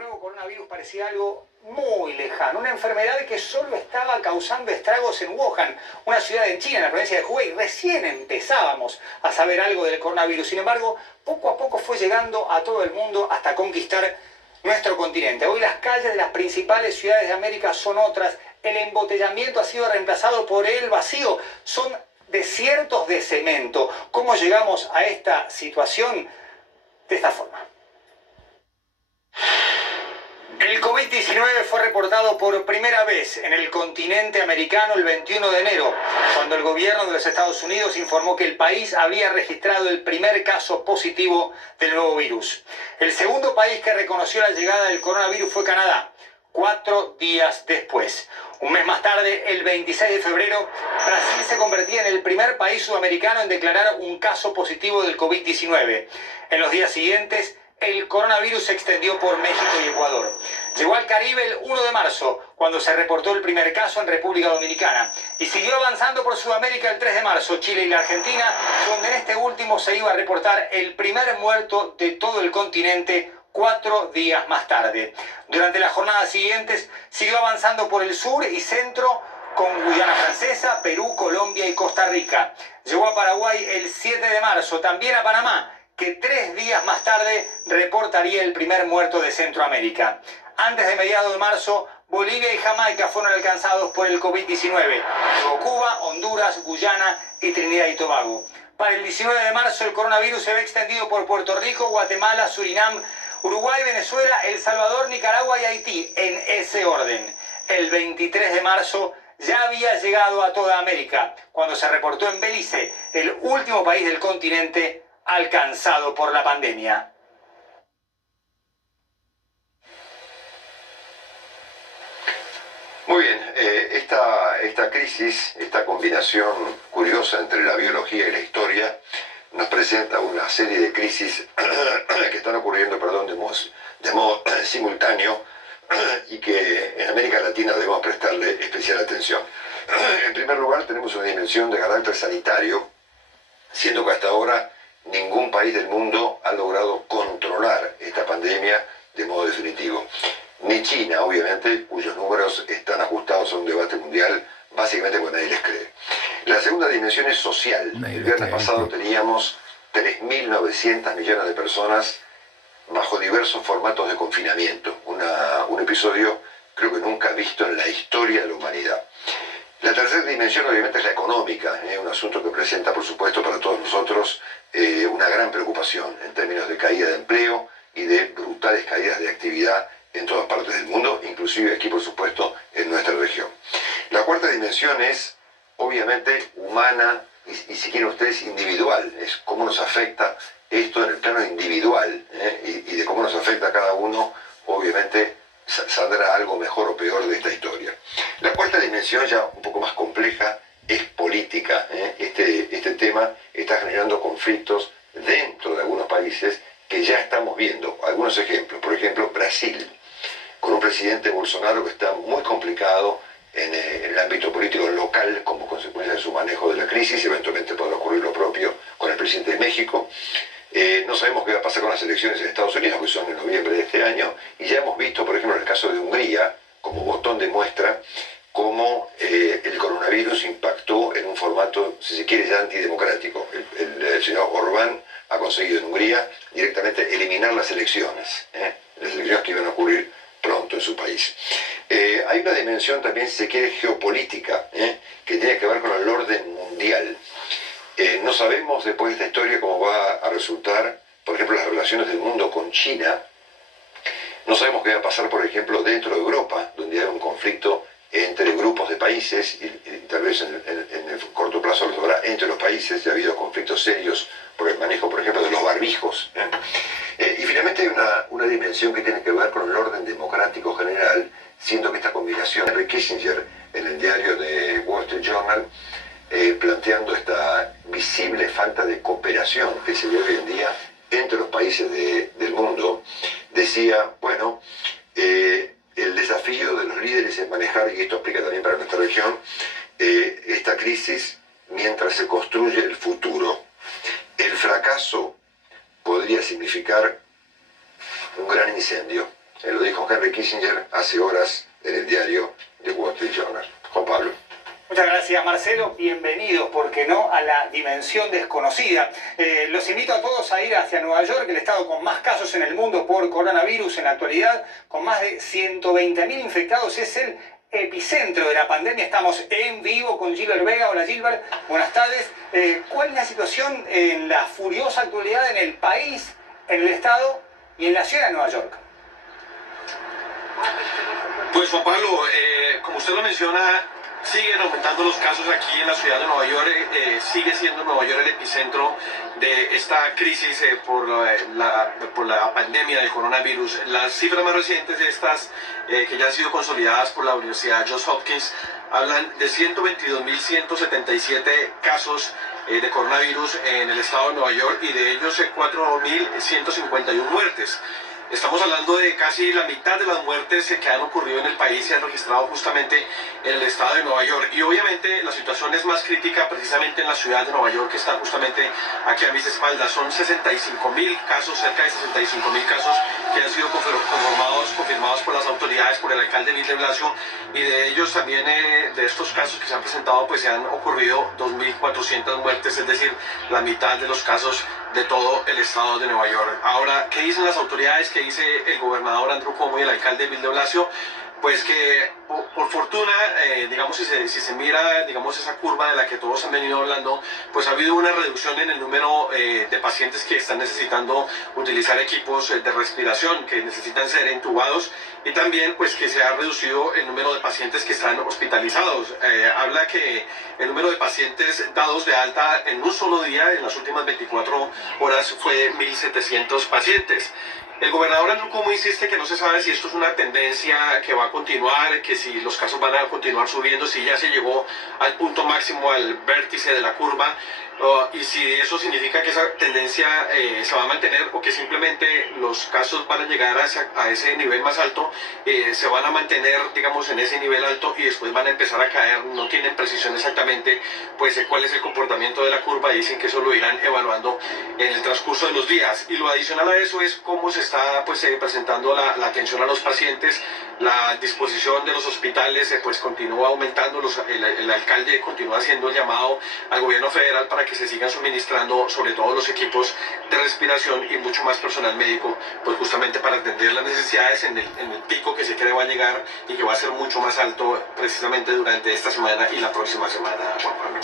nuevo coronavirus parecía algo muy lejano, una enfermedad que solo estaba causando estragos en Wuhan, una ciudad en China, en la provincia de Hubei. Recién empezábamos a saber algo del coronavirus. Sin embargo, poco a poco fue llegando a todo el mundo hasta conquistar nuestro continente. Hoy las calles de las principales ciudades de América son otras. El embotellamiento ha sido reemplazado por el vacío. Son desiertos de cemento. ¿Cómo llegamos a esta situación? De esta forma. El COVID-19 fue reportado por primera vez en el continente americano el 21 de enero, cuando el gobierno de los Estados Unidos informó que el país había registrado el primer caso positivo del nuevo virus. El segundo país que reconoció la llegada del coronavirus fue Canadá, 4 días después. Un mes más tarde, el 26 de febrero, Brasil se convertía en el primer país sudamericano en declarar un caso positivo del COVID-19. En los días siguientes, el coronavirus se extendió por México y Ecuador. Llegó al Caribe el 1 de marzo, cuando se reportó el primer caso en República Dominicana. Y siguió avanzando por Sudamérica el 3 de marzo, Chile y la Argentina, donde en este último se iba a reportar el primer muerto de todo el continente 4 días más tarde. Durante las jornadas siguientes, siguió avanzando por el sur y centro, con Guyana Francesa, Perú, Colombia y Costa Rica. Llegó a Paraguay el 7 de marzo, también a Panamá, que 3 días más tarde reportaría el primer muerto de Centroamérica. Antes de mediados de marzo, Bolivia y Jamaica fueron alcanzados por el COVID-19. Luego Cuba, Honduras, Guyana y Trinidad y Tobago. Para el 19 de marzo, el coronavirus se ve extendido por Puerto Rico, Guatemala, Surinam, Uruguay, Venezuela, El Salvador, Nicaragua y Haití, en ese orden. El 23 de marzo ya había llegado a toda América, cuando se reportó en Belice, el último país del continente alcanzado por la pandemia. Muy bien, esta crisis, esta combinación curiosa entre la biología y la historia, nos presenta una serie de crisis que están ocurriendo, de modo simultáneo y que en América Latina debemos prestarle especial atención. En primer lugar, tenemos una dimensión de carácter sanitario, siendo que hasta ahora ningún país del mundo ha logrado controlar esta pandemia de modo definitivo. Ni China, obviamente, cuyos números están ajustados a un debate mundial, básicamente porque nadie les cree. La segunda dimensión es social. El viernes pasado teníamos 3.900 millones de personas bajo diversos formatos de confinamiento. Un episodio creo que nunca visto en la historia de la humanidad. La tercera dimensión obviamente es la económica, un asunto que presenta por supuesto para todos nosotros una gran preocupación en términos de caída de empleo y de brutales caídas de actividad en todas partes del mundo, inclusive aquí por supuesto en nuestra región. La cuarta dimensión es obviamente humana y si quieren ustedes individual, es cómo nos afecta esto en el plano individual y de cómo nos afecta a cada uno, obviamente saldrá algo mejor o peor de esta historia. La cuarta dimensión, ya un poco más compleja, es política. Este tema está generando conflictos dentro de algunos países que ya estamos viendo. Algunos ejemplos, por ejemplo, Brasil, con un presidente Bolsonaro que está muy complicado en el ámbito político local como consecuencia de su manejo de la crisis. Eventualmente podrá ocurrir lo propio con el presidente de México. No sabemos qué va a pasar con las elecciones en Estados Unidos, que son en noviembre de este año, y ya hemos visto, por ejemplo, en el caso de Hungría, como botón de muestra, cómo el coronavirus impactó en un formato, si se quiere, ya antidemocrático. El señor Orbán ha conseguido en Hungría directamente eliminar las elecciones que iban a ocurrir pronto en su país. Hay una dimensión también, si se quiere, geopolítica, que tiene que ver con el orden mundial. No sabemos después de esta historia cómo va a resultar, por ejemplo, las relaciones del mundo con China. No sabemos qué va a pasar, por ejemplo, dentro de Europa, donde hay un conflicto entre grupos de países, y tal vez en el corto plazo lo sabrá, entre los países. Ya ha habido conflictos serios por el manejo, por ejemplo, de los barbijos. Y finalmente hay una dimensión que tiene que ver con el orden democrático general, siendo que esta combinación, Henry Kissinger, en el diario de Wall Street Journal, planteando esta visible falta de cooperación que se ve hoy en día entre los países del mundo, decía, bueno, el desafío de los líderes es manejar, y esto aplica también para nuestra región, esta crisis mientras se construye el futuro. El fracaso podría significar un gran incendio. Lo dijo Henry Kissinger hace horas en el diario The Wall Street Journal. Juan Pablo. Muchas gracias, Marcelo. Bienvenidos, ¿por qué no?, a la dimensión desconocida. Los invito a todos a ir hacia Nueva York, el estado con más casos en el mundo por coronavirus en la actualidad, con más de 120.000 infectados. Es el epicentro de la pandemia. Estamos en vivo con Gilbert Vega. Hola, Gilbert. Buenas tardes. ¿Cuál es la situación en la furiosa actualidad en el país, en el estado y en la ciudad de Nueva York? Pues, Juan Pablo, como usted lo menciona, siguen aumentando los casos aquí en la ciudad de Nueva York. Sigue siendo Nueva York el epicentro de esta crisis por la pandemia del coronavirus. Las cifras más recientes de estas, que ya han sido consolidadas por la Universidad Johns Hopkins, hablan de 122.177 casos de coronavirus en el estado de Nueva York, y de ellos 4.151 muertes. Estamos hablando de casi la mitad de las muertes que han ocurrido en el país se han registrado justamente en el estado de Nueva York. Y obviamente la situación es más crítica precisamente en la ciudad de Nueva York, que está justamente aquí a mis espaldas. Son 65.000 casos, cerca de 65.000 casos que han sido confirmados por las autoridades, por el alcalde Bill de Blasio, y de ellos también, de estos casos que se han presentado, pues se han ocurrido 2.400 muertes, es decir, la mitad de los casos de todo el estado de Nueva York. Ahora, ¿qué dicen las autoridades? ¿Qué dice el gobernador Andrew Cuomo y el alcalde Bill de Blasio? Pues que por fortuna, digamos, si se mira, digamos, esa curva de la que todos han venido hablando, pues ha habido una reducción en el número de pacientes que están necesitando utilizar equipos de respiración, que necesitan ser entubados, y también pues que se ha reducido el número de pacientes que están hospitalizados. Habla que el número de pacientes dados de alta en un solo día, en las últimas 24 horas, fue 1.700 pacientes. El gobernador Andrew Cuomo insiste que no se sabe si esto es una tendencia que va a continuar, que si los casos van a continuar subiendo, si ya se llegó al punto máximo, al vértice de la curva, y si eso significa que esa tendencia se va a mantener, o que simplemente los casos van a llegar a ese nivel más alto, se van a mantener, digamos, en ese nivel alto y después van a empezar a caer. No tienen precisión exactamente pues cuál es el comportamiento de la curva, y dicen que eso lo irán evaluando en el transcurso de los días. Y lo adicional a eso es cómo se está pues presentando la atención a los pacientes. La disposición de los hospitales pues continúa aumentando. El alcalde continúa haciendo el llamado al gobierno federal para que se sigan suministrando sobre todo los equipos de respiración y mucho más personal médico, pues justamente para atender las necesidades en el pico que se cree va a llegar y que va a ser mucho más alto precisamente durante esta semana y la próxima semana, Juan Pablo.